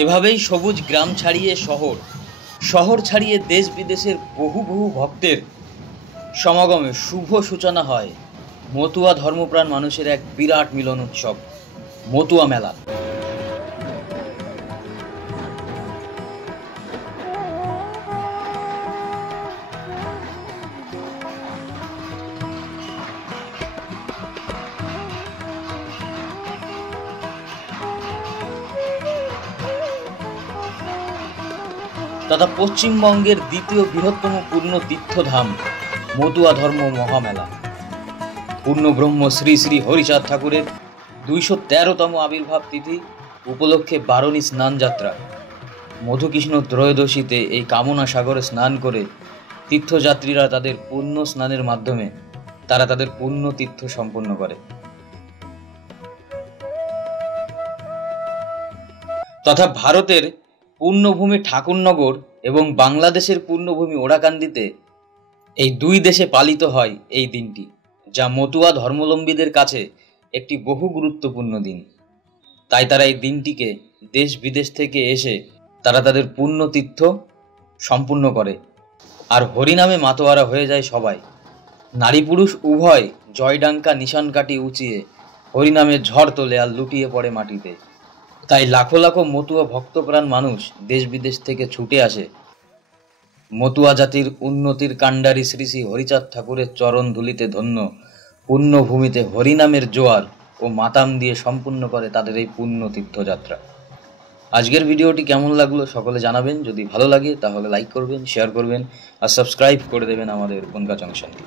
এভাবেই সবুজ গ্রাম ছাড়িয়ে শহর, শহর ছাড়িয়ে দেশ বিদেশের বহু বহু ভক্তের সমাগমে শুভ সূচনা হয় মতুয়া ধর্মপ্রাণ মানুষের এক বিরাট মিলন উৎসব, মতুয়া মেলা। তথা পশ্চিমবঙ্গের দ্বিতীয় বৃহত্তম পূর্ণ তীর্থধাম মতুয়া ধর্ম মহামেলা। পূর্ণ ব্রহ্ম শ্রী শ্রী হরিচাঁদ ঠাকুরের 213তম আবির্ভাব তিথি উপলক্ষে বারণী স্নান যাত্রা। মধুকৃষ্ণ ত্রয়োদশীতে এই কামনা সাগরে স্নান করে তীর্থযাত্রীরা তাদের পুণ্য স্নানের মাধ্যমে তারা তাদের পুণ্য তীর্থ সম্পন্ন করে। তথা ভারতের পূর্ণভূমি ঠাকুরনগর এবং বাংলাদেশের পূর্ণভূমি ওরাকান্দিতে এই দুই দেশে পালিত হয় এই দিনটি, যা মতুয়া ধর্মাবলম্বীদের কাছে একটি বহু গুরুত্বপূর্ণ দিন। তাই তারা এই দিনটিকে দেশ বিদেশ থেকে এসে তারা তাদের পুণ্য তীর্থ সম্পূর্ণ করে। আর হরিনামে মাতোয়ারা হয়ে যায় সবাই। নারী পুরুষ উভয় জয়ডাঙ্কা নিশান কাটি উঁচিয়ে হরিনামে ঝড় তোলে আর লুটিয়ে পড়ে মাটিতে। তাই লাখো লাখো মতুয়া ভক্তপ্রাণ মানুষ দেশ বিদেশ থেকে ছুটে আসে মতুয়া জাতির উন্নতির কাণ্ডারী শ্রী শ্রী হরিচাঁদ ঠাকুরের চরণ ধুলিতে ধন্য পুণ্যভূমিতে হরিনামের জোয়ার ও মাতাম দিয়ে সম্পূর্ণ করে তাদের এই পুণ্য তীর্থযাত্রা। আজকের ভিডিওটি কেমন লাগলো সকলে জানাবেন। যদি ভালো লাগে তাহলে লাইক করবেন, শেয়ার করবেন আর সাবস্ক্রাইব করে দেবেন আমাদের বনগাঁ জংশনকে।